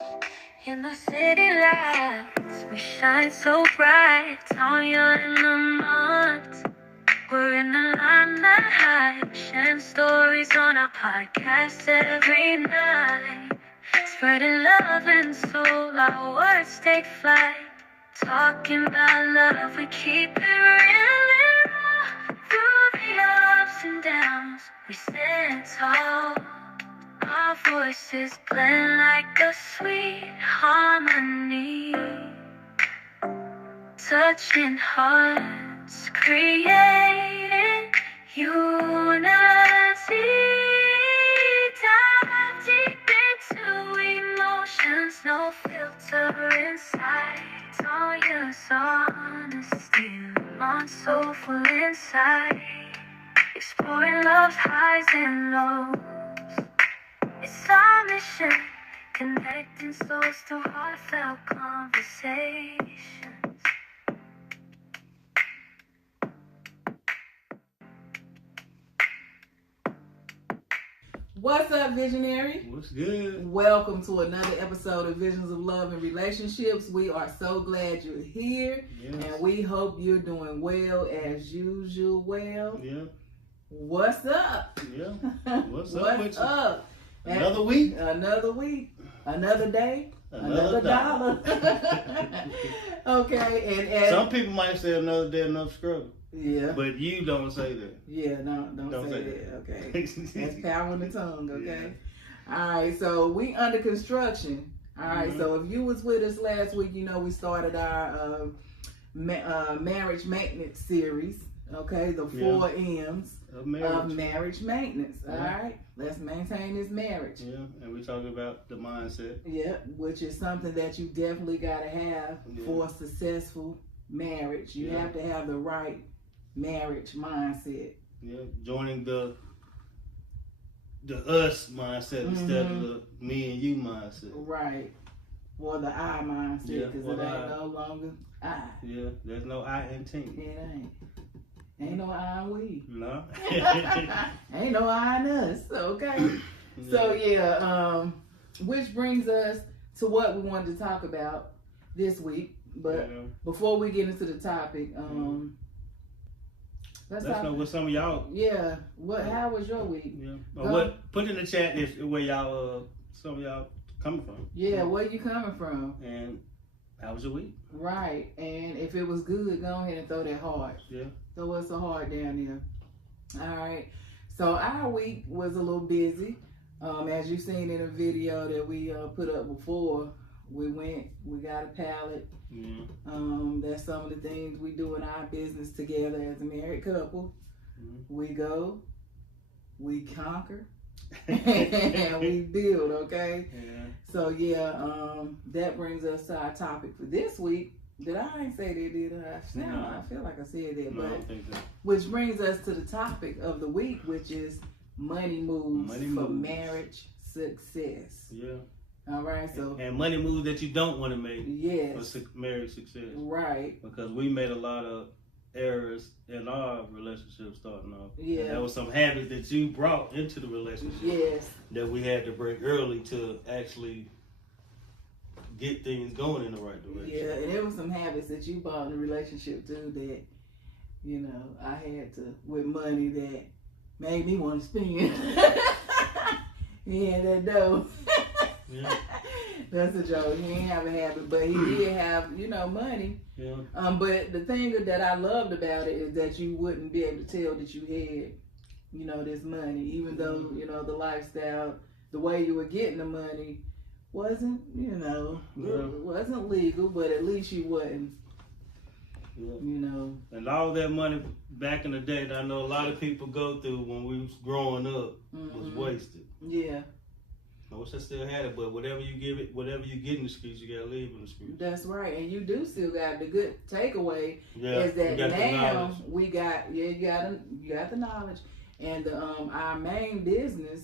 In the city lights, we shine so bright. All year in the month, we're in the limelight. Sharing stories on our podcast every night. Spreading love and soul, our words take flight. Talking about love, we keep it real and raw. Through the ups and downs, we stand tall. Our voices blend like a sweet harmony, touching hearts, creating unity. Dive deep into emotions, no filter inside. All yours, honesty, on soulful inside. Exploring love's highs and lows. It's our mission, connecting souls to heartfelt conversations. What's up, visionary? What's good? Welcome to another episode of Visions of Love and Relationships. We are so glad you're here, and we hope you're doing well as usual. Yeah. What's up? Yeah. What's up? What's up? Another week? Another week. Another day. Another dollar. Okay, and some people might say another day, another struggle. Yeah. But you don't say that. Yeah, no, don't say that. Okay. That's power in the tongue, okay? Yeah. All right, so we under construction. All right, so if you was with us last week, you know we started our marriage maintenance series, okay? The 4 M's of marriage maintenance, all right? Let's maintain this marriage. Yeah, and we talking about the mindset. Yeah, which is something that you definitely got to have for a successful marriage. You have to have the right marriage mindset. Yeah, joining the us mindset instead of the me and you mindset. Right. Or the I mindset, because it ain't no longer I. Yeah, there's no I in team. It ain't. Ain't no I in we. No. Ain't no I in us. Okay. So which brings us to what we wanted to talk about this week. But before we get into the topic, let's know what some of y'all. Yeah. How was your week? Yeah. Put in the chat is where y'all some of y'all coming from. Yeah, where you coming from? And how was your week? Right. And if it was good, go ahead and throw that heart. Yeah. Throw us a heart down there. All right. So our week was a little busy. As you've seen in a video that we put up before, we got a pallet. That's some of the things we do in our business together as a married couple. We go, we conquer, and we build, okay? Yeah. So that brings us to our topic for this week. Did I ain't say that, did I? No, I feel like I said that, no, but I don't think so. Which brings us to the topic of the week, which is money moves for marriage success. Yeah. All right, so and money moves that you don't want to make for marriage success. Right. Because we made a lot of errors in our relationship starting off. Yeah. And there was some habits that you brought into the relationship that we had to break early to actually get things going in the right direction. Yeah, and there were some habits that you brought in the relationship too that, you know, I had to, with money that made me want to spend. Yeah, that dough. Yeah. That's a joke. He ain't have a habit, but he did have, you know, money. Yeah. But the thing that I loved about it is that you wouldn't be able to tell that you had, you know, this money, even though, you know, the lifestyle, the way you were getting the money wasn't, you know, wasn't legal, but at least you wasn't, you know. And all that money back in the day that I know a lot of people go through when we was growing up was wasted. Yeah. I wish I still had it, but whatever you get in the streets, you gotta leave in the streets. That's right, and you do still got the good takeaway is that now we got you got the knowledge, and our main business,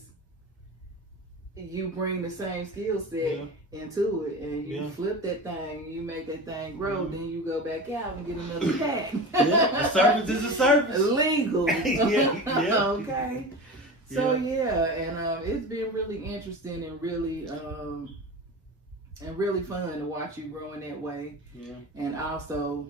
you bring the same skill set into it, and you flip that thing, you make that thing grow, then you go back out and get another pack. A service is a service. Legal. Okay. So and it's been really interesting and really and really fun to watch you growing that way. Yeah. And also,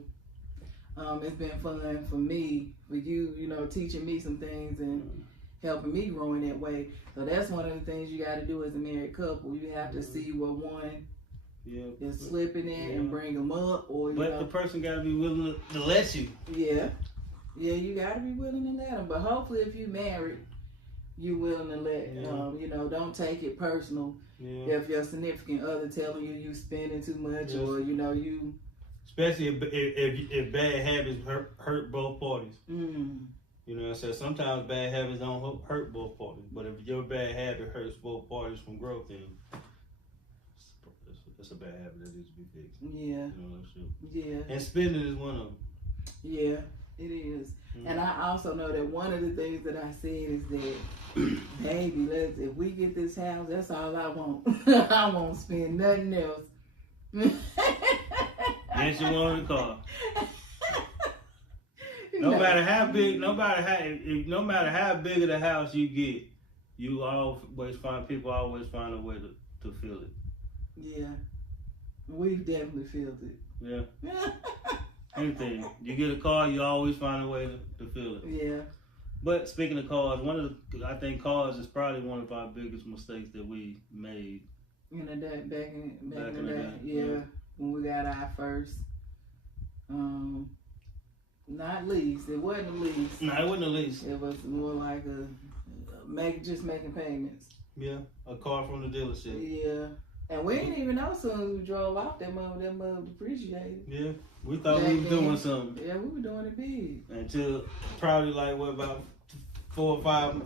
it's been fun for me, for you, you know, teaching me some things and helping me grow in that way. So that's one of the things you got to do as a married couple. You have to see where one is slipping in and bring them up. But the person got to be willing to let you. Yeah. Yeah, you got to be willing to let them. But hopefully if you married, you willing to let, you know, don't take it personal. Yeah. If your significant other telling you spending too much or, you know, you... Especially if bad habits hurt both parties. You know, so sometimes bad habits don't hurt both parties. But if your bad habit hurts both parties from growth, then it's a bad habit that needs to be fixed. Yeah. You know, yeah. And spending is one of them. Yeah, it is. And I also know that one of the things that I said is that, baby, if we get this house, that's all I want. I won't spend nothing else. Yes, you want a car. No matter how big of the house you get, you always find a way to fill it. Yeah, we've definitely filled it. Yeah. Anything you get a car, you always find a way to fill it. Yeah. But speaking of cars, I think cars is probably one of our biggest mistakes that we made. Back in the day, yeah. When we got our first, not lease. It wasn't a lease. No, it wasn't a lease. It was more like just making payments. Yeah, a car from the dealership. Yeah, and we didn't even know soon as we drove off that mother depreciated. Yeah, we thought we were doing something. Yeah, we were doing it big. Until probably about 4 or 5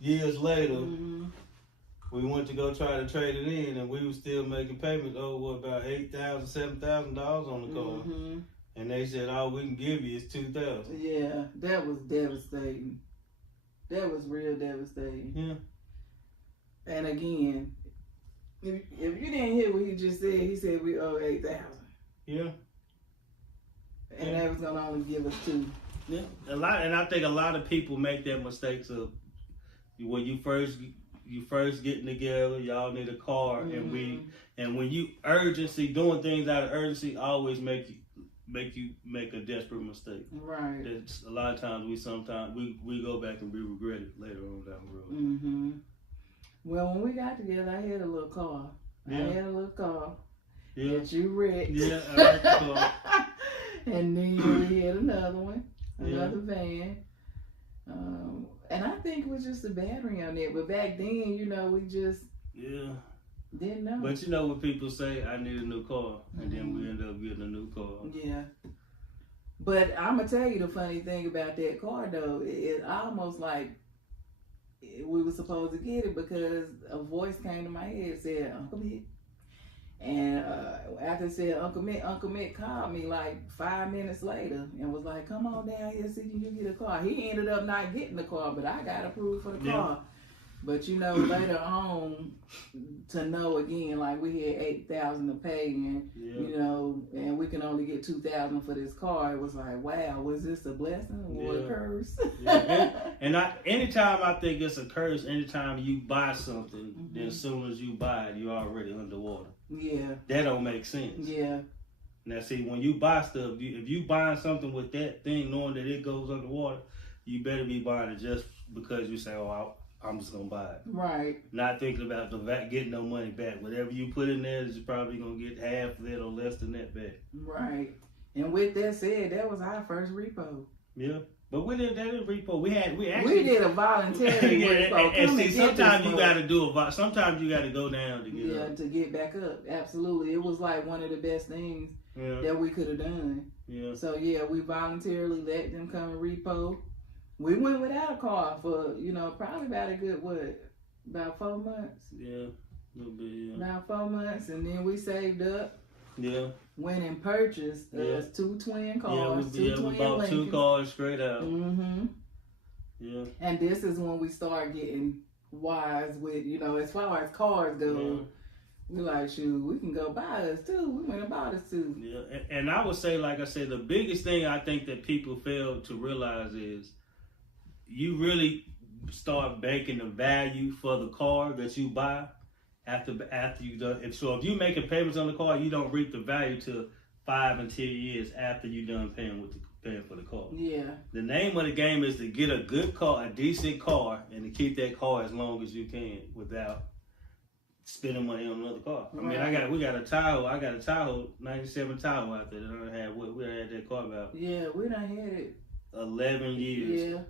years later. We went to go try to trade it in, and we were still making payments over about $8,000, $7,000 on the car. And they said, all we can give you is $2,000. Yeah, that was devastating. That was real devastating. Yeah. And again, if you didn't hear what he just said, he said we owe $8,000. Yeah. And that was gonna only give us $2,000. Yeah, and I think a lot of people make that mistakes of when you first getting together, y'all need a car, and when you doing things out of urgency always make you make a desperate mistake. Right. That's a lot of times we go back and we regret it later on down the road. Well, when we got together, I had a little car. Yeah. I had a little car. Yeah. That you wrecked. Yeah, I like the car. And then we had another one, another van. And I think it was just a battery on it. But back then, you know, we just didn't know. But you know what people say, I need a new car. And then we end up getting a new car. Yeah. But I'm going to tell you the funny thing about that car, though. It almost like we were supposed to get it because a voice came to my head and said, Uncle Mick. And after it said Uncle Mick called me like 5 minutes later and was like, come on down here, see can you get a car. He ended up not getting the car, but I got approved for the car. But you know, later on to know again, like we had $8,000 to pay and you know, and we can only get $2,000 for this car. It was like, wow, was this a blessing or a curse? Anytime I think it's a curse, anytime you buy something, then as soon as you buy it, you're already underwater. Yeah. That don't make sense. Yeah. Now see, when you buy stuff, if you buying something with that thing, knowing that it goes underwater, you better be buying it just because you say, oh, I'm just gonna buy it. Right. Not thinking about getting no money back. Whatever you put in there, you're probably gonna get half of it or less than that back. Right. And with that said, that was our first repo. Yeah. But we did that in repo. We actually did a voluntary repo. And see, sometimes you got to sometimes you got to go down to get up. To get back up. Absolutely. It was like one of the best things that we could have done. Yeah. So yeah, we voluntarily let them come and repo. We went without a car for, you know, probably about a good, about 4 months? Yeah, a little bit, yeah. About 4 months, and then we saved up. Yeah. Went and purchased 2 twin cars. We bought Lincolns. 2 cars straight out. Yeah. And this is when we start getting wise with, you know, as far as cars go. We like, shoot, we can go buy us too. We went and bought us too. Yeah, and I would say, like I said, the biggest thing I think that people fail to realize is you really start banking the value for the car that you buy after you done. If you making payments on the car, you don't reap the value till 5 and 10 years after you done paying for the car. Yeah. The name of the game is to get a good car, a decent car, and to keep that car as long as you can without spending money on another car. I mean, we got a Tahoe. I got a Tahoe, 97 Tahoe out there. We done had that car about. Yeah, we done had it 11 years.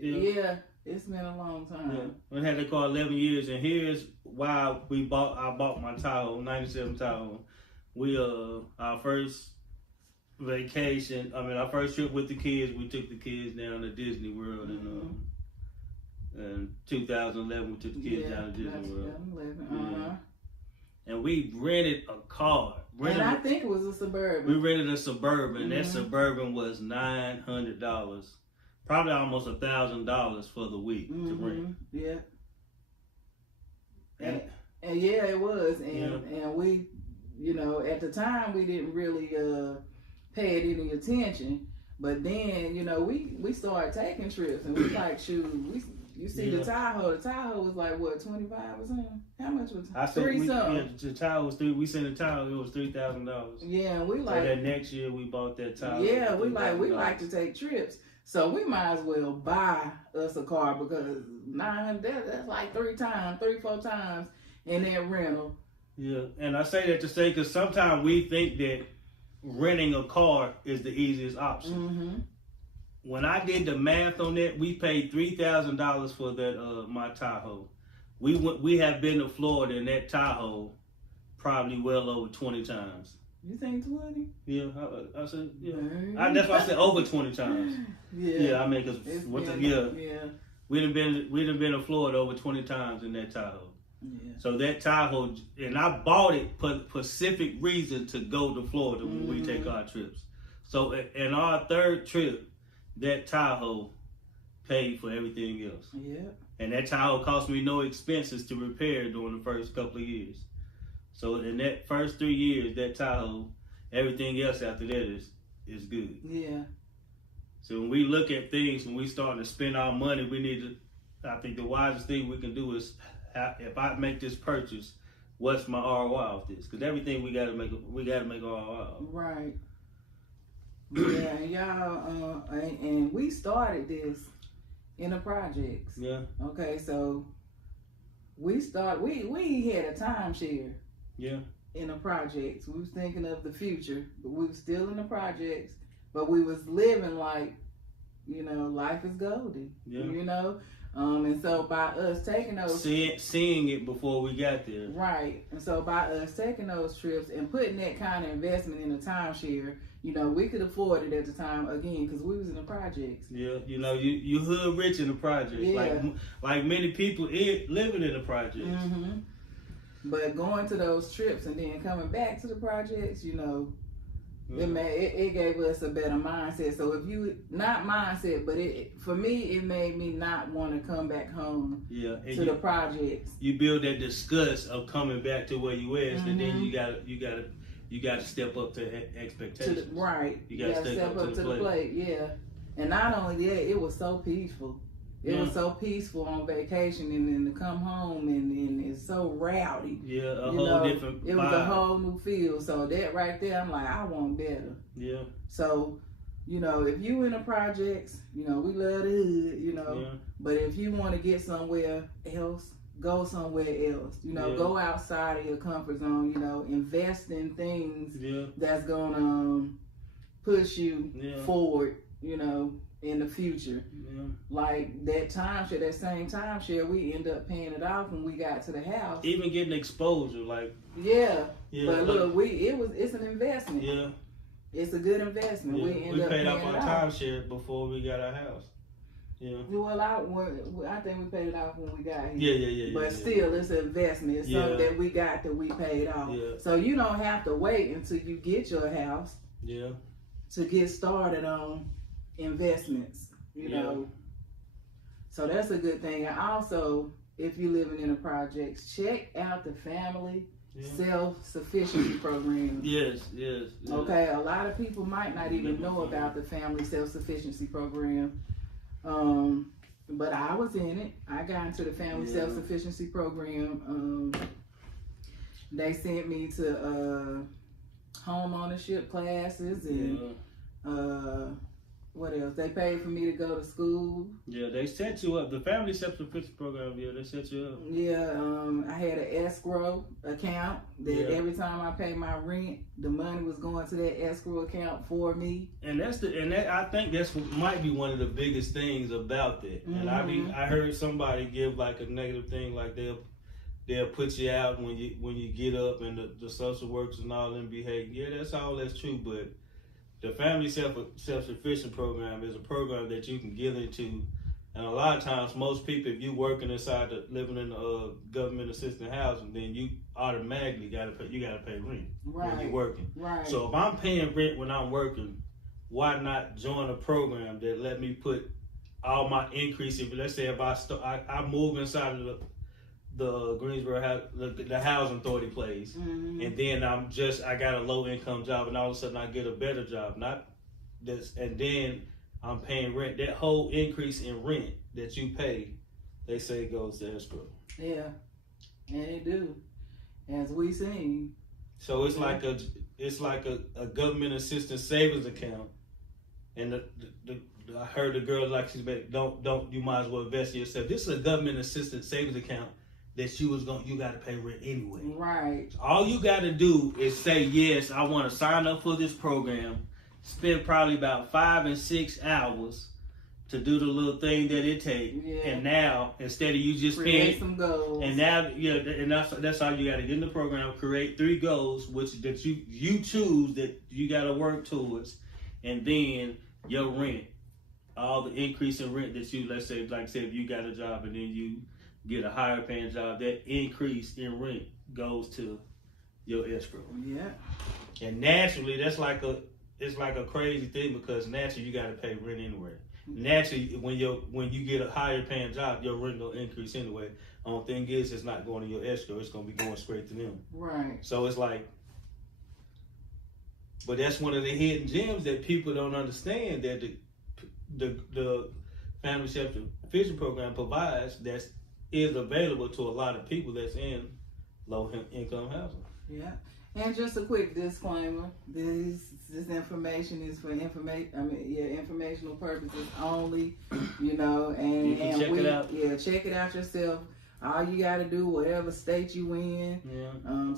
Yeah. It's been a long time. Yeah. We had that car 11 years, and here's why I bought my Tahoe, 97 Tahoe. Our first vacation, our first trip with the kids, we took the kids down to Disney World, and in 2011 we took the kids down to Disney World. 2011. And we rented a car. And I think it was a Suburban. We rented a Suburban. That Suburban was $900. Probably almost $1,000 for the week to rent. Yeah. And yeah, it was. And we, at the time we didn't really pay it any attention. But then, we started taking trips, and we like, shoot, you see the Tahoe. The Tahoe was like, what, 25 or something? How much was it? $3 something. Yeah, the Tahoe was $3. We sent the Tahoe, it was $3,000. Yeah, and we like. So that next year we bought that Tahoe. Yeah, we like to take trips. So we might as well buy us a car because that's like 3, 4 times in that rental. Yeah, and I say that to say because sometimes we think that renting a car is the easiest option. When I did the math on that, we paid $3,000 for that my Tahoe. We have been to Florida in that Tahoe probably well over 20 times. You think 20? Yeah, I said, yeah. That's why I said over 20 times. Yeah, I mean, because we done been to Florida over 20 times in that Tahoe. Yeah. So that Tahoe, and I bought it for specific reason to go to Florida when we take our trips. So in our third trip, that Tahoe paid for everything else. Yeah. And that Tahoe cost me no expenses to repair during the first couple of years. So in that first 3 years, that Tahoe, everything else after that is good. Yeah. So when we look at things, when we start to spend our money, I think the wisest thing we can do is, if I make this purchase, what's my ROI off this? Because everything we gotta make ROI. Right. Yeah, and y'all, and we started this in the projects. Yeah. Okay, so we had a timeshare. Yeah. In the projects, we was thinking of the future, but we was still in the projects. But we was living like, life is golden. Yeah. And so by us taking those seeing it before we got there. Right. And so by us taking those trips and putting that kind of investment in a timeshare, we could afford it at the time again because we was in the projects. Yeah, you hood rich in the projects. Yeah. Like many people living in the projects. Mm-hmm. But going to those trips and then coming back to the projects, it gave us a better mindset. So if you, not mindset, but for me, it made me not want to come back home to the projects. You build that disgust of coming back to where you was, and then you gotta step up to expectations. Right. You gotta step up to the plate. Yeah. And not only that, it was so peaceful. It was so peaceful on vacation, and then to come home and it's so rowdy. Yeah, a whole different vibe. It was a whole new feel. So that right there, I'm like, I want better. Yeah. So, if you in the projects, we love the hood, but if you want to get somewhere else, go somewhere else. Go outside of your comfort zone. Invest in things that's gonna push you forward. In the future. Yeah. Like that same timeshare, we end up paying it off when we got to the house. Even getting exposure, like but look, it's an investment. Yeah, it's a good investment. Yeah. We paid off our timeshare before we got our house. Yeah. Well, I think we paid it off when we got here. Yeah. But still, it's an investment. It's something that we got that we paid off. Yeah. So you don't have to wait until you get your house. Yeah. To get started on investments, So that's a good thing. And also, if you're living in the projects, check out the family self-sufficiency program. Yes. Okay, a lot of people might not even know about the family self-sufficiency program. But I was in it. I got into the family self-sufficiency program They sent me to home ownership classes and what else? They paid for me to go to school. Yeah, they set you up. The family self-sufficiency program, yeah, they set you up. Yeah, I had an escrow account that every time I paid my rent, the money was going to that escrow account for me. And I think that's might be one of the biggest things about that. And I heard somebody give like a negative thing, like they'll put you out when you get up, and the social workers and all them behave. Yeah, that's true, but the family self-sufficient program is a program that you can get into, and a lot of times, most people, if you working inside living in government assisted housing, then you automatically gotta pay rent when you're working. Right. So if I'm paying rent when I'm working, why not join a program that let me put all my increase? If let's say if I move inside of the Greensboro house, the housing authority place, and then I got a low income job, and all of a sudden I get a better job, and then I'm paying rent. That whole increase in rent that you pay, they say goes to escrow. Yeah, and it do, as we seen. So it's like a government assistance savings account, and I heard the girl like she's like, don't you might as well invest in yourself. This is a government assistance savings account that you got to pay rent anyway. Right. So all you got to do is say, yes, I want to sign up for this program, spend probably about 5 and 6 hours to do the little thing that it takes. Yeah. And now, instead of you just create some goals. And now, and that's all you got to get in the program, create 3 goals, that you choose that you got to work towards, and then your rent, all the increase in rent that you, let's say, like I said, if you got a job and then you get a higher paying job, that increase in rent goes to your escrow. Yeah. And naturally, it's like a crazy thing, because naturally you got to pay rent anyway. Naturally, when you get a higher paying job, your rent will increase anyway. Only thing is, it's not going to your escrow; it's going to be going straight to them. Right. So it's like, but that's one of the hidden gems that people don't understand, that the family self-sufficiency program provides, is available to a lot of people that's in low income housing. Yeah. And just a quick disclaimer: this information is for informational purposes only. And you can check it out. Yeah, check it out yourself. All you got to do, whatever state you in,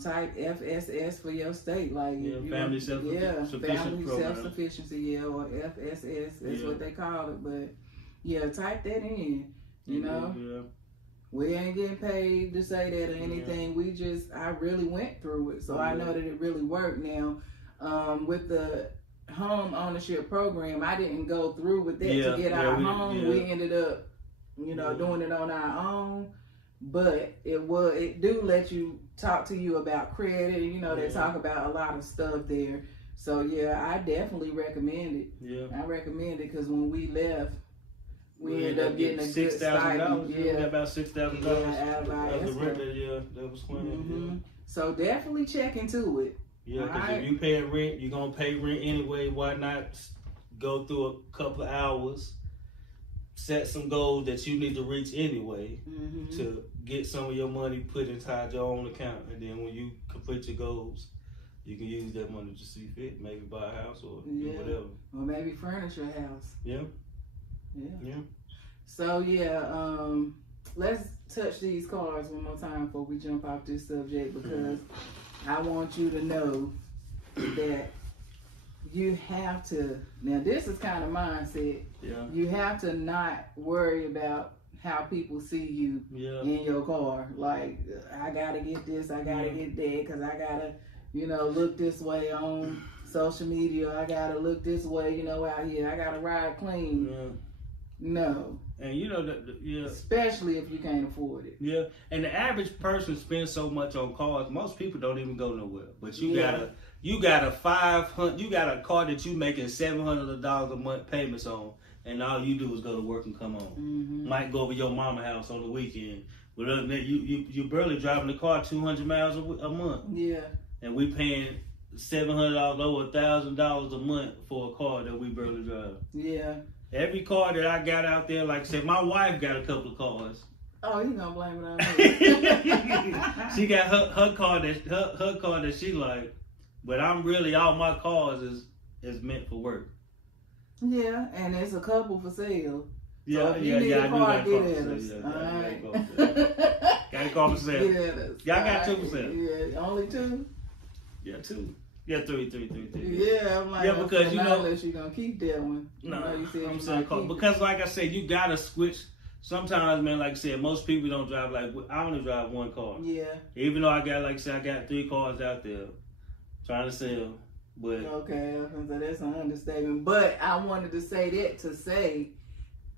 type FSS for your state, family self-sufficiency, or FSS is what they call it. But type that in. You know. Yeah. We ain't getting paid to say that or anything. I really went through it, so I know that it really worked. Now, with the home ownership program, I didn't go through with that to get our home. We ended up, doing it on our own. But it do let you talk to you about credit. They talk about a lot of stuff there. So I definitely recommend it. Yeah, I recommend it, because when we left, we ended up getting a good stipend. Yeah, about $6,000 out of the rent that was claimed. So definitely check into it. Yeah, because if you pay rent, you're gonna pay rent anyway. Why not go through a couple of hours, set some goals that you need to reach anyway, to get some of your money put inside your own account, and then when you complete your goals, you can use that money to see fit. Maybe buy a house or whatever, or maybe furnish your house. Yeah. So let's touch these cards one more time before we jump off this subject, because I want you to know that you have to. Now, this is kind of mindset. Yeah. You have to not worry about how people see you in your car. Like, I gotta get this, I gotta get that, because I gotta, look this way on social media. I gotta look this way, out here. I gotta ride clean. Yeah. No. And especially if you can't afford it. Yeah. And the average person spends so much on cars. Most people don't even go nowhere. But you got a car that you making $700 a month payments on, and all you do is go to work and come home. Might go over your mama house on the weekend. But other than that, you barely driving the car 200 miles a month. Yeah. And we paying $700 over $1,000 a month for a car that we barely drive. Yeah. Every car that I got out there, like I said, my wife got a couple of cars. Oh, you gonna blame it on me? She got her car that she like, but I'm really all my cars is meant for work. Yeah, and there's a couple for sale. Yeah, so if you need a car, get at us. Got a car for sale. Get at us. Y'all got 2%. Yeah, only 2. Yeah, 2. Yeah, 3. Yeah, I'm like, yeah, because you know, unless you're gonna keep that one. No, you said I'm saying because, like I said, you gotta switch. Sometimes, man, like I said, most people don't drive. Like I only drive 1 car. Yeah. Even though I got, like I said, I got 3 cars out there trying to sell. But okay, so that's an understatement. But I wanted to say that to say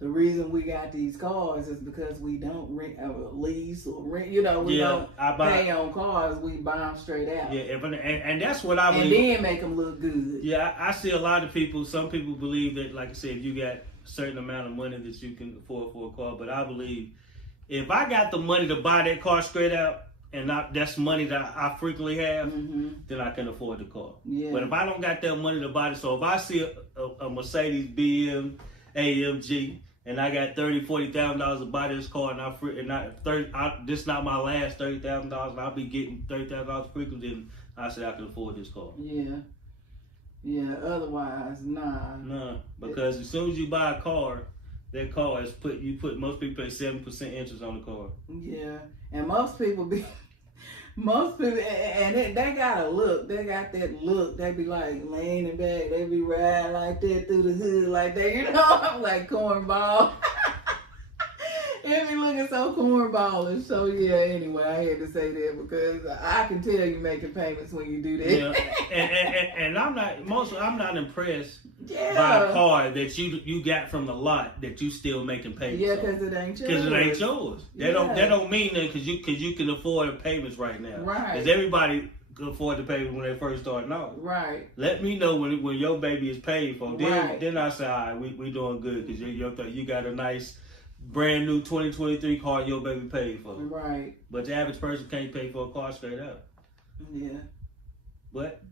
the reason we got these cars is because we don't rent or lease or rent. You know, we don't pay on cars. We buy them straight out. Yeah, and that's what I believe. And then make them look good. Yeah, I see a lot of people. Some people believe that, like I said, if you got a certain amount of money that you can afford for a car. But I believe if I got the money to buy that car straight out, and that's money that I frequently have, then I can afford the car. Yeah. But if I don't got that money to buy it, so if I see a Mercedes BM AMG and I got $30,000-$40,000 to buy this car, this not my last $30,000, and I'll be getting $30,000 frequently, then I say I can afford this car. Yeah. Yeah. Otherwise, nah. Nah, because as soon as you buy a car, that car is most people pay 7% interest on the car. Yeah, and most people, and they got a look. They got that look. They be like leaning back. They be riding like that through the hood like that. You know, like cornball. It be looking so cornballish. So yeah. Anyway, I had to say that because I can tell you making payments when you do that. Yeah, and I'm not impressed by a car that you got from the lot that you still making payments. Yeah, because it ain't yours. Because it ain't yours. That don't mean that because you can afford the payments right now. Right. Because everybody can afford the payments when they first starting out. Right. Let me know when your baby is paid for. Right. Then I say, all right, we doing good because you got a nice brand new 2023 car your baby paid for. Right. But the average person can't pay for a car straight up. Yeah. But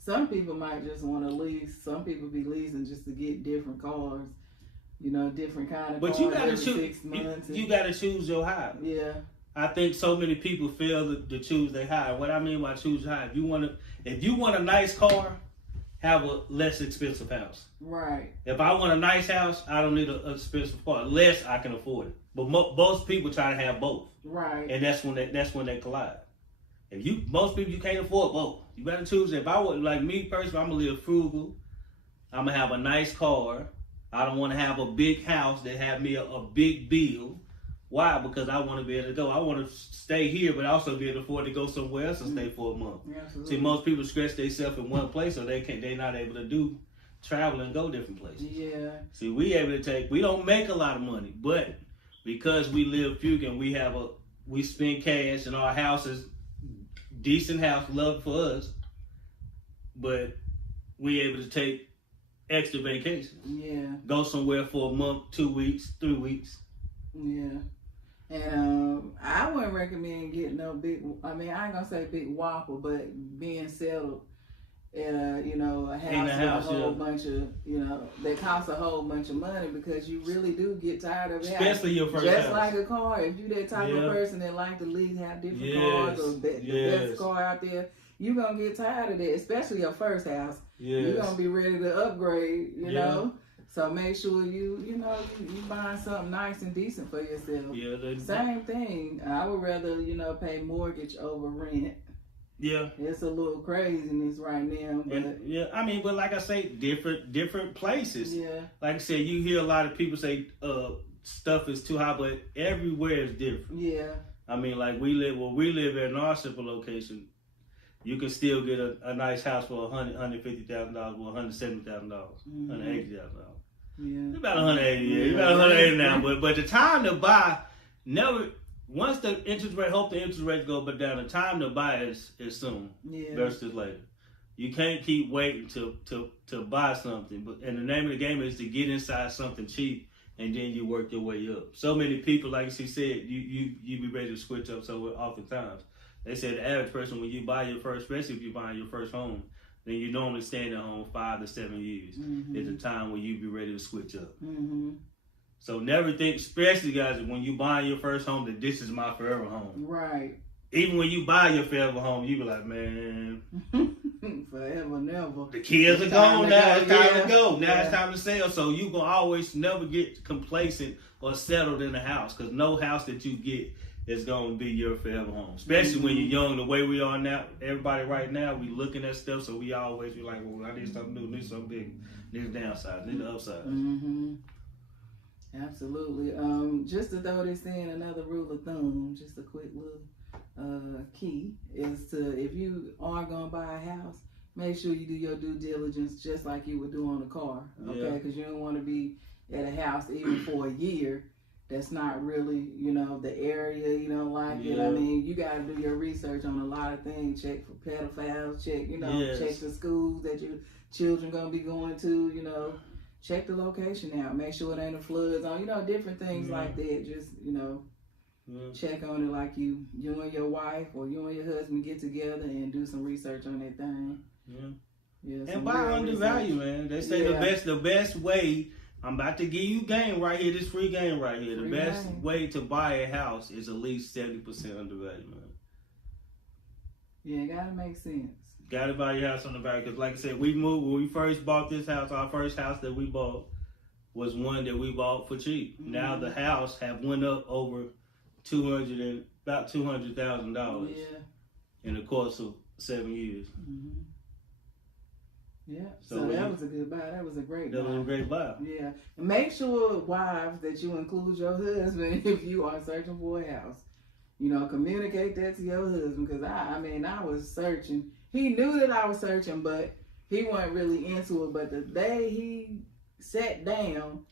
some people might just want to lease. Some people be leasing just to get different cars. You know, different kind of cars. But you gotta choose. 6 months. You gotta choose your hire. Yeah. I think so many people fail to choose their hire. What I mean by choose your hire, if you want a nice car, have a less expensive house. Right. If I want a nice house, I don't need an expensive car. Less I can afford it. But most people try to have both. Right. And that's when they collide. Most people you can't afford both. You better choose. If I would, like me personally, I'm gonna live frugal. I'm gonna have a nice car. I don't want to have a big house that have me a big bill. Why? Because I want to be able to go. I want to stay here, but also be able to afford to go somewhere else and stay for a month. Absolutely. See, most people stretch themselves in one place, so they're not able to travel and go different places. Yeah. See, we don't make a lot of money, but because we live frugal and we spend cash and our house is decent house, love for us, but we able to take extra vacations. Yeah. Go somewhere for a month, 2 weeks, 3 weeks. Yeah. And I wouldn't recommend getting no big, I ain't gonna say big whopper, but being settled at a house with a whole bunch of, that costs a whole bunch of money because you really do get tired of it. Especially your first Just house. like a car, if you that type of person that like to have different cars or the best car out there, you're gonna get tired of that, especially your first house. You're gonna be ready to upgrade, you know. So make sure you buying something nice and decent for yourself. Yeah. Same thing. I would rather, pay mortgage over rent. Yeah. It's a little craziness right now. But but like I say, different places. Yeah. Like I said, you hear a lot of people say stuff is too high, but everywhere is different. Yeah. Like we live in our simple location, you can still get a nice house for $150,000 or $170,000, $180,000. Yeah. It's about 180. Yeah, about 180 now. But the time to buy once the interest rate, hope the interest rates go down. The time to buy is soon versus later. You can't keep waiting to buy something. And the name of the game is to get inside something cheap and then you work your way up. So many people, like she said, you be ready to switch up so oftentimes. They said the average person, when you buy your first, especially if you're buying your first home, then you normally stay in the home 5 to 7 years. It's a time when you be ready to switch up. So never think, especially guys, when you buy your first home, that this is my forever home. Right. Even when you buy your forever home, you be like, man, forever, never. The kids are gone now. It's time to go. Now it's Yeah. time to sell. So you gonna always never get complacent or settled in a house, because no house that you get is gonna be your forever home. Especially when you're young, the way we are now. Everybody right now, we looking at stuff, so we always be like, well, I need something new, need something big, need the downside, need the upside. Mm-hmm. Absolutely. Just to throw this in, another rule of thumb, just a quick little key is to, if you are gonna buy a house, make sure you do your due diligence just like you would do on a car, okay? Because you don't want to be at a house even for a year that's not really, you know, the area, you don't like it. I mean, you got to do your research on a lot of things. Check for pedophiles, check, you know, check the schools that your children gonna be going to, you know. Check the location out. Make sure it ain't a floods on, you know, different things like that. Just, you know, check on it like you and your wife or you and your husband get together and do some research on that thing. And buy under value, man. They say the best way, I'm about to give you game right here, this free game right here. The best way to buy a house is at least 70% under value, man. Yeah, it gotta make sense. Gotta buy your house on the value, because like I said, we moved, when we first bought this house, our first house that we bought was one that we bought for cheap. Now the house have went up over about $200,000 in the course of 7 years. Yeah, so that was a good buy. That was a great buy. That was a great buy. Yeah. And make sure, wives, that you include your husband if you are searching for a house. You know, communicate that to your husband, because I mean, I was searching. He knew that I was searching, but he wasn't really into it. But the day he sat down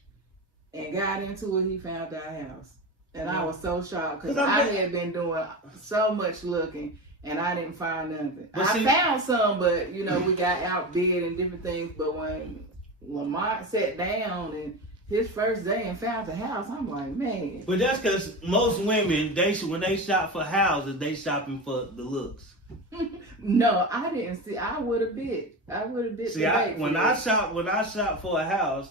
and got into it, he found our house. And I was so shocked, because I had been doing so much looking and I didn't find nothing. I found some, but you know, we got outbid and different things. But when Lamont sat down and his first day and found the house, I'm like, man. But that's because most women, when they shop for houses, they shopping for the looks. No, I didn't see. I would have bid. See, when I shop for a house,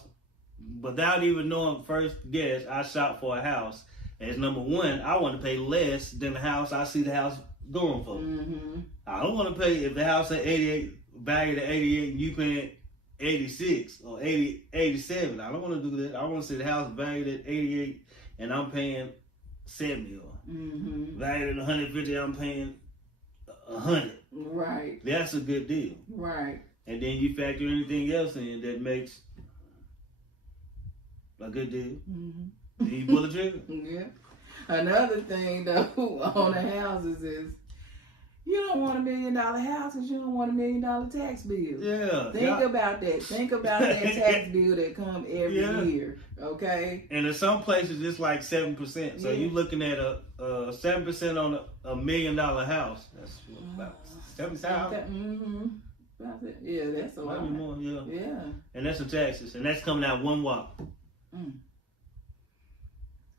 without even knowing first guess, I shop for a house. As number one, I want to pay less than the house I see the house going for. I don't want to pay, if the house at 88, valued at 88, and you paying 86 or 87. I don't want to do that. I want to see the house valued at 88 and I'm paying 70, or valued at 150, I'm paying 100. Right. That's a good deal. Right. And then you factor anything else in that makes a good deal. Then you pull the trigger. Yeah. Another thing though on the houses is, you don't want $1 million houses, you don't want $1 million tax bills. Yeah. Think about that. Think about that tax bill that come every year. Okay. And in some places it's like 7%. So you're looking at a 7% on a $1 million house. That's about $7,000. Yeah, that's a lot. Maybe more. Yeah. Yeah. And that's the taxes, and that's coming out one wop.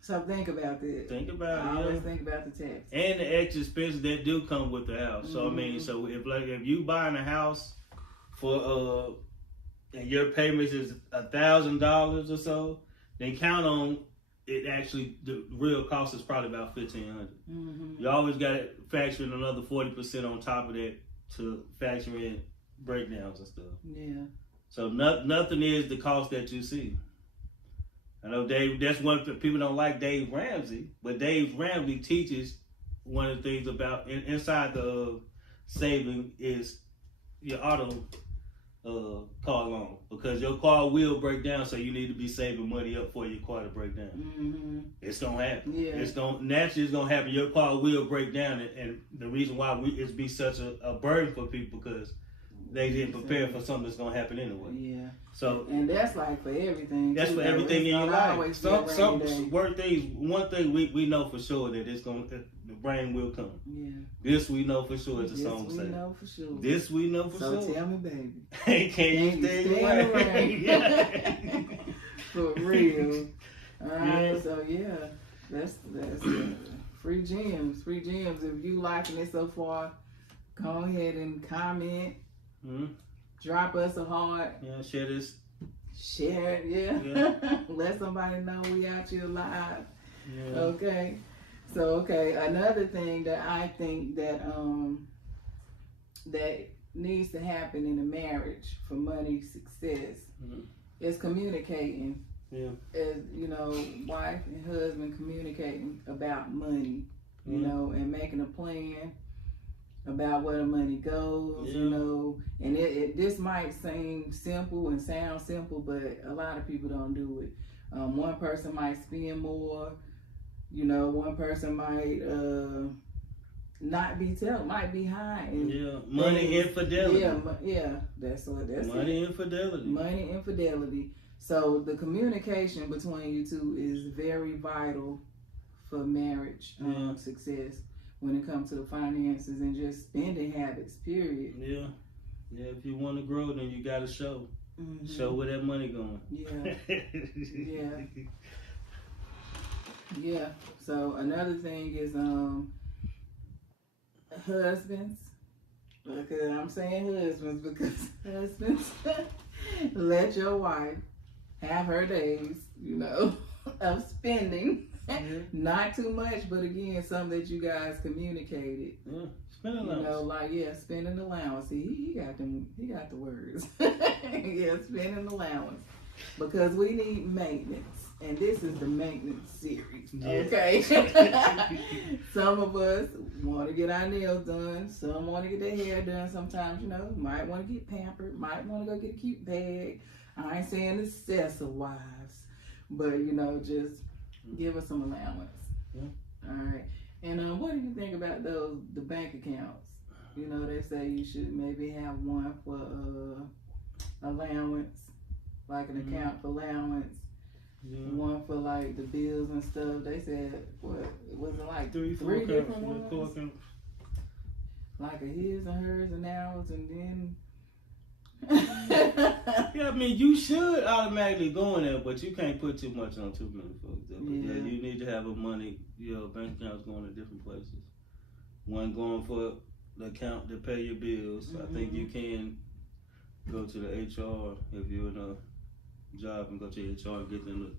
So think about that. Think about it. I always think about the tax. And the extra expenses that do come with the house. So I mean, so if you buying a house for and your payments is $1,000 or so, then count on it. Actually, the real cost is probably about $1,500. You always got to factor in another 40% on top of that to factor in breakdowns and stuff. Yeah. So nothing is the cost that you see. I know Dave, that's one thing people don't like Dave Ramsey, but Dave Ramsey teaches one of the things about inside the saving is your auto car loan, because your car will break down, so you need to be saving money up for your car to break down. It's gonna happen. Yeah. It's gonna happen. Your car will break down, and the reason why it's be such a burden for people because they didn't prepare for something that's gonna happen anyway. Yeah. So and that's like for everything. That's for everything in your life. One thing we know for sure that the rain will come. Yeah. This we know for sure, as the song says. This we know for sure. This we know for sure. So tell me, baby. Can you stay away? For real. All right. So yeah, that's free gems. Free gems. If you liking it so far, go ahead and comment. Drop us a heart. Yeah, share Share it, yeah. Let somebody know we out here live. Yeah. Okay. So another thing that I think that that needs to happen in a marriage for money success is communicating. Yeah. As you know, wife and husband communicating about money, you know, and making a plan about where the money goes, you know. And this might seem simple and sound simple, but a lot of people don't do it. One person might spend more, you know, one person might not be might be high. And money infidelity. That's money infidelity. Money infidelity. So the communication between you two is very vital for marriage success when it comes to the finances and just spending habits, period. Yeah. If you want to grow, then you got to show. Show where that money going. Yeah. So another thing is husbands. Because I'm saying husbands because husbands let your wife have her days, you know, of spending. Not too much, but again, something that you guys communicated. Spending allowance. You know, like spending allowance. See, he got the words. Spending allowance. Because we need maintenance. And this is the maintenance series. Okay. Some of us want to get our nails done. Some want to get their hair done. Sometimes, you know, might want to get pampered. Might want to go get a cute bag. I ain't saying excessive wives. But, you know, just give us some allowance. All right. And what do you think about the bank accounts? You know, they say you should maybe have one for allowance, like an account for allowance. One for like the bills and stuff. They said, what was it like? Three different ones? Like a his and hers and ours, and then I mean, you should automatically go in there, but you can't put too much on too many folks. You need to have a money, bank accounts going to different places. One going for the account to pay your bills. I think you can go to the HR if you're in a job and go to HR and get them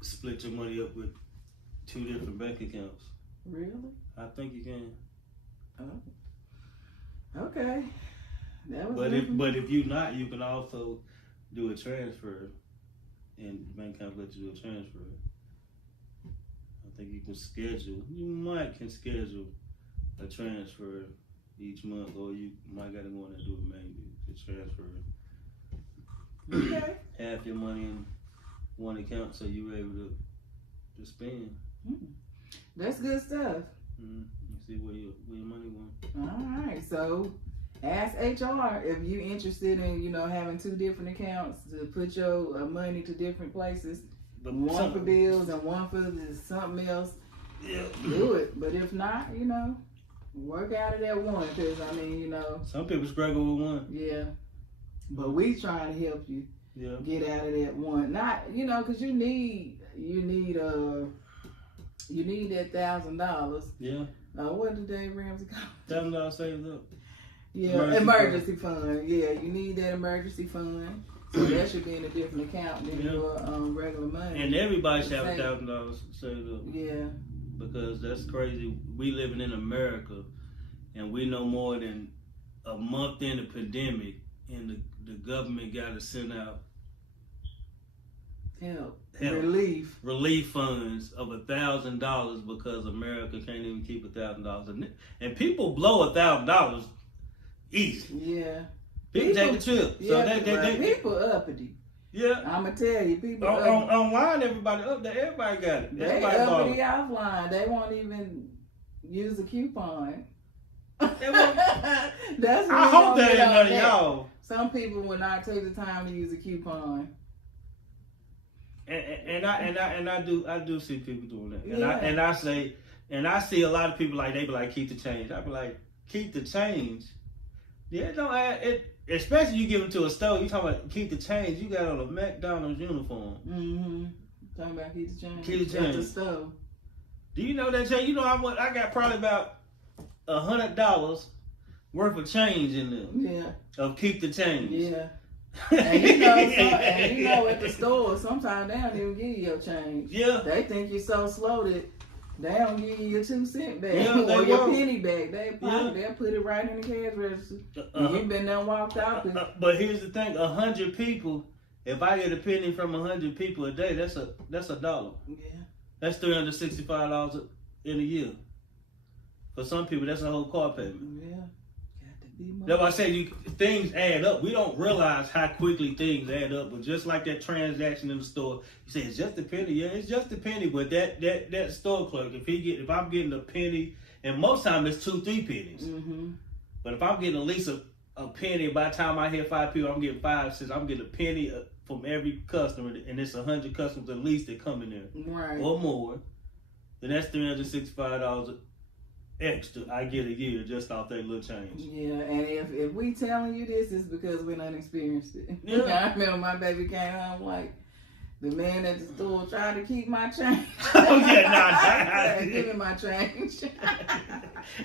to split your money up with 2 different bank accounts. Really? I think you can. Oh. Okay. But if you're not, you can also do a transfer, and the bank account let you do a transfer. I think you can schedule. You might can schedule a transfer each month, or you might gotta go in and do it maybe to transfer. Okay. Half your money in one account, so you're able to spend. That's good stuff. You see where your money went. All right, so ask HR if you're interested in, having 2 different accounts to put your money to different places. But one for bills and one for something else. Yeah. Do it. But if not, work out of that one. Because, some people struggle with one. Yeah. But we trying to help you get out of that one. Not, because you need that $1,000. Yeah. What did Dave Ramsey call it? $1,000 saved up. Yeah, emergency fund. Yeah, you need that emergency fund. So that should be in a different account than your regular money. And everybody should have $1,000 saved up. Yeah. Because that's crazy. We living in America, and we know more than a month in the pandemic, and the government got to send out help. Relief funds of $1,000 because America can't even keep $1,000, and people blow $1,000 easy. Yeah. People take a trip. Yeah, so they people uppity. Yeah. I'ma tell you, people online, everybody up there, everybody got it. They uppity offline. They won't even use a coupon. That's I hope that ain't none of y'all. Some people will not take the time to use a coupon. And I do see people doing that. And I see a lot of people they be like, keep the change. I be like, keep the change. Yeah, no, especially you give them to a store. You talking about keep the change. You got on a McDonald's uniform. Talking about keep the change. Keep the change. At the store. Do you know that change? I got probably about $100 worth of change in there. Yeah. Of keep the change. Yeah. And you know, at the store, sometimes they don't even give you your change. Yeah. They think you're so slow that they don't give you your 2-cent back Yeah, or your penny back. They'll put it right in the cash register. You've been there and walked out. But here's the thing: 100 people. If I get a penny from 100 people a day, that's $1. Yeah. That's $365 in a year. For some people, that's a whole car payment. Yeah. Got to be That's why I say things add up. We don't realize how quickly things add up. But just like that transaction in the store, you say it's just a penny. Yeah, it's just a penny. But that store clerk, if I'm getting a penny, and most times it's 2-3 pennies. Mm-hmm. But if I'm getting at least a penny, by the time I hit 5 people, I'm getting 5 cents. I'm getting a penny from every customer, and it's 100 customers at least that come in there, right, or more. Then that's $365 extra I get a year just off that little change. Yeah, and if we telling you this, it's because we done experienced it. Yeah. I remember my baby came home like, the man at the store tried to keep my change. Oh yeah, give me my change.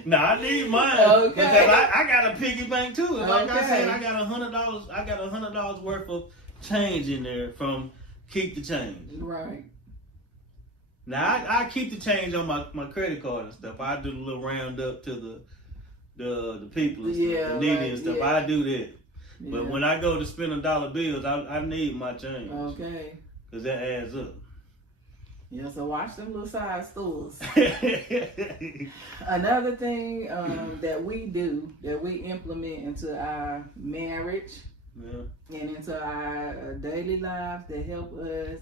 I need mine. Okay. Because I got a piggy bank too. And like I said, Okay. I got $100 worth of change in there from keep the change. Right. Now I keep the change on my credit card and stuff. I do the little round up to the people and stuff, the needy and stuff. Yeah. I do that. Yeah. But when I go to spend $1 bills, I need my change. Okay. Cause that adds up. Yeah, so watch them little side stores. Another thing that we do, that we implement into our marriage and into our daily lives that help us,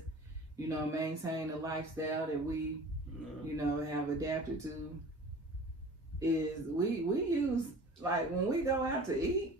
maintain the lifestyle that we, have adapted to, is we use, like, when we go out to eat,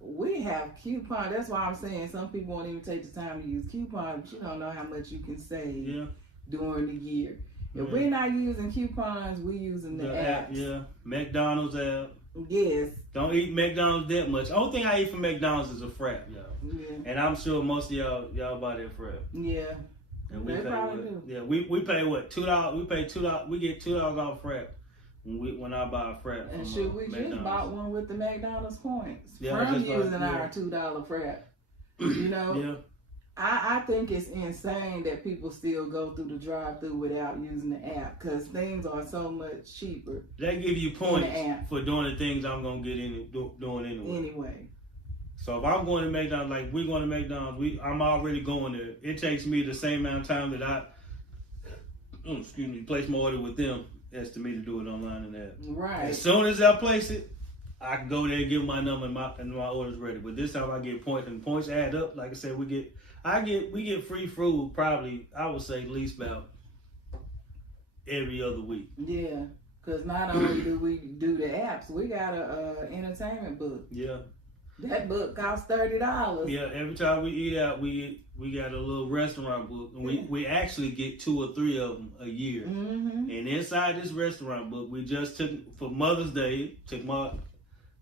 we have coupons. That's why I'm saying some people won't even take the time to use coupons, but you don't know how much you can save during the year. If we're not using coupons, we're using the apps. Yeah, McDonald's app. Yes. Don't eat McDonald's that much. Only thing I eat from McDonald's is a frap, y'all. Yeah. And I'm sure most of y'all buy that frap. Yeah. And we They pay probably what? do. Yeah, we pay what? $2. We pay $2. We get $2 off frap when I buy a frap. And from, we McDonald's. just bought one with the McDonald's points Yeah, from just using bought- our $2 frap. Yeah. I think it's insane that people still go through the drive-through without using the app because things are so much cheaper. They give you points the app. for doing the things I'm gonna get doing anyway. So if I'm going to McDonald's, like we're going to McDonald's, I'm already going there. It takes me the same amount of time that I place my order with them as to me to do it online and that. Right. As soon as I place it, I can go there and give my number and my order's ready. But this time I get points, and points add up. Like I said, we get free food probably, I would say, at least about every other week. Yeah, because not only do we do the apps, we got a entertainment book. Yeah. That book costs $30. Yeah, every time we eat out, we got a little restaurant book, and we actually get 2 or 3 of them a year. Mm-hmm. And inside this restaurant book, we just took for Mother's Day, took my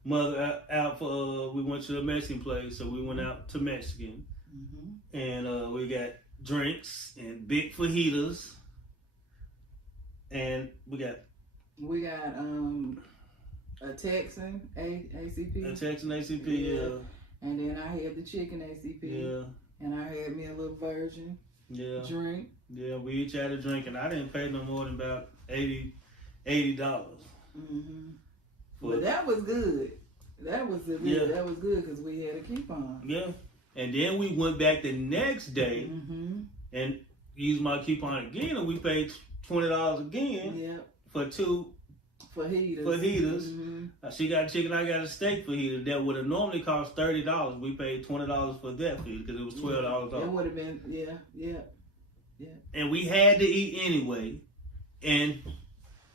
mother out for we went to a Mexican place, so we went out to Mexican, and we got drinks and big fajitas, and we got a Texan ACP. a Texan ACP, yeah. And then I had the chicken ACP. Yeah. And I had me a little virgin drink. Yeah, we each had a drink, and I didn't pay no more than about $80. Mm-hmm. But that was good. That was good because we had a coupon. Yeah. And then we went back the next day and used my coupon again, and we paid $20 again. Yep. For 2 fajitas. She got a chicken, I got a steak fajita that would have normally cost $30. We paid $20 for that fajita because it was $12 off. It would have been, yeah. And we had to eat anyway, and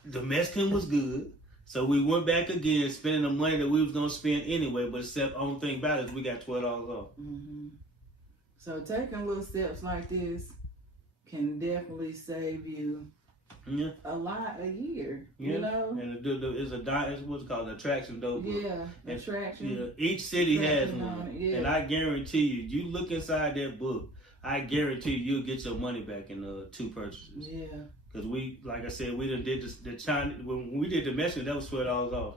the Mexican was good, so we went back again, spending the money that we was gonna spend anyway. But except the only thing about it is we got $12 off. So taking little steps like this can definitely save you a lot a year, you know? And it's what's it called, attraction dope. Yeah, attraction. Yeah, each city has Attraction one. on it, yeah. And I guarantee you look inside that book, I guarantee you'll get your money back in 2 purchases. Yeah. Because we, like I said, we done did the China, when we did the message, that was $12 off.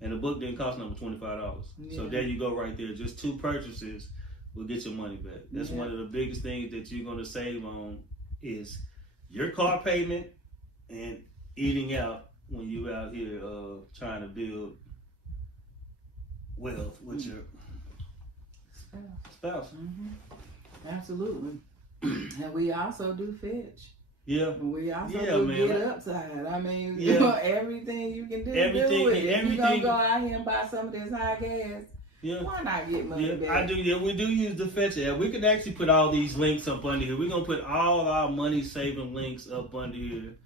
And the book didn't cost nothing but $25. So there you go right there. Just 2 purchases will get your money back. That's one of the biggest things that you're going to save on is your car payment and eating out when you out here trying to build wealth with your spouse. Absolutely. And we also do fetch. Yeah. We also do get upside. I mean, you know, everything you can do, do it. If you're going to go out here and buy some of this high gas, why not get money back? We do use the Fetch app. We can actually put all these links up under here. We're going to put all our money-saving links up under here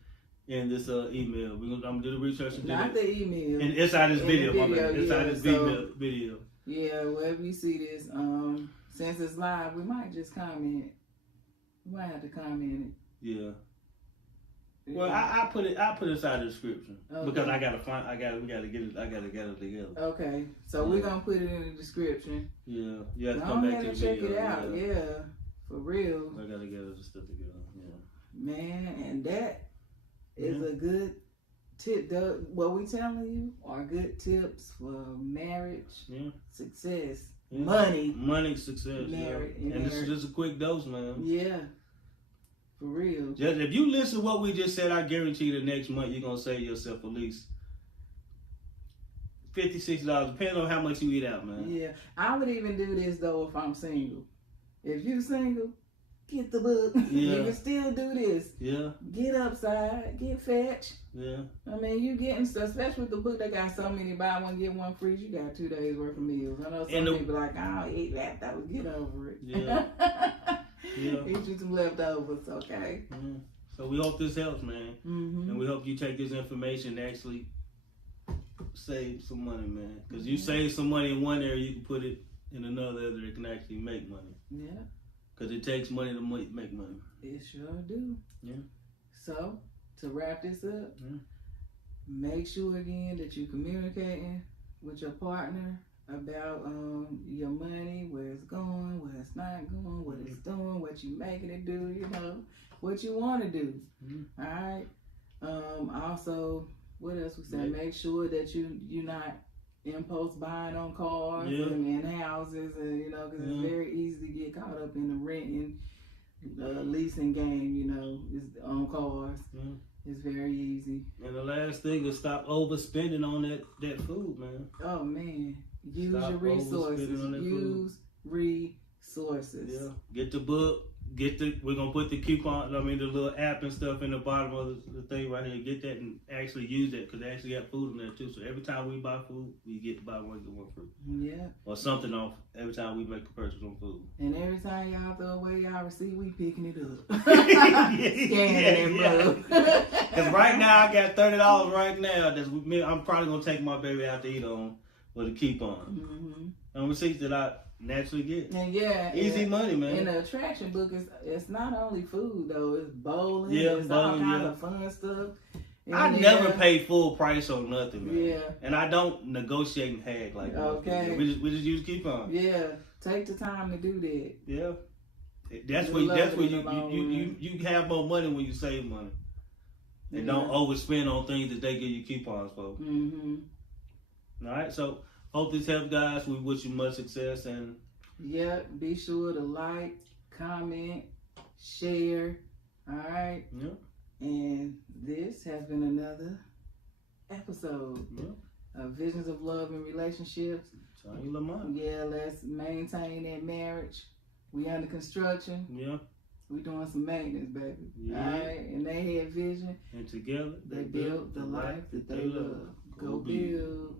in this email. I'm going to do the research. And not the email. And inside this video. Inside this video. Yeah, wherever you see this, since it's live, we might just comment. We might have to comment it. Yeah. Well, I put it inside the description because we gotta get it together. Okay, so we're gonna put it in the description. Yeah, you have to come back to the check video. It out. Yeah, for real. I gotta get the stuff together. Yeah. Man, and that is a good tip. What we telling you are good tips for marriage, success, money, success, marriage, and this is just a quick dose, man. Yeah. For real. Just if you listen to what we just said, I guarantee you the next month you're gonna save yourself at least $50, $60, depending on how much you eat out, man. Yeah. I would even do this though if I'm single. If you single, get the book. You can still do this. Yeah. Get upside, get fetch. Yeah. I mean, you getting stuff, especially with the book, they got so many buy one, get one free. You got 2 days worth of meals. I know some people like, I'll eat leftovers, get over it. Yeah. Eat you some leftovers, okay? So we hope this helps, man. And we hope you take this information and actually save some money, man. Because you save some money in one area, you can put it in another area that can actually make money. Yeah. Because it takes money to make money. It sure do. Yeah. So, to wrap this up, make sure again that you're communicating with your partner about your money, where it's going, where it's not going, what it's doing, what you making it do, you know, what you want to do. All right. Also, what else we say? Make sure that you're not impulse buying on cars and houses, and you know, because it's very easy to get caught up in the renting, leasing game. You know, is on cars. It's very easy. And the last thing is stop overspending on that food, man. Oh man. Use your resources. Use resources. Yeah. Get the book. We're gonna put the coupon. I mean, the little app and stuff in the bottom of the thing right here. Get that and actually use that because they actually got food in there too. So every time we buy food, we get buy one get one free. Yeah. Or something off every time we make a purchase on food. And every time y'all throw away y'all receipt, we picking it up. Scanning it, bro. Because right now I got $30 right now. I'm probably gonna take my baby out to eat on with a coupon. And receipts that I naturally get. And easy money, man. And the attraction book it's not only food though, it's bowling, it's all kinds of fun stuff. And I never pay full price on nothing, man. Yeah. And I don't negotiate and hag like that. Okay. We just use coupon. Yeah. Take the time to do that. Yeah. That's where you have more money when you save money. And don't overspend on things that they give you coupons for. All right, so hope this helps, guys. We wish you much success and be sure to like, comment, share. All right. And this has been another episode of Visions of Love and Relationships. Yeah, let's maintain that marriage. We under construction. We doing some maintenance, baby. All right, and they had vision. And together they built the life that they love. Go build.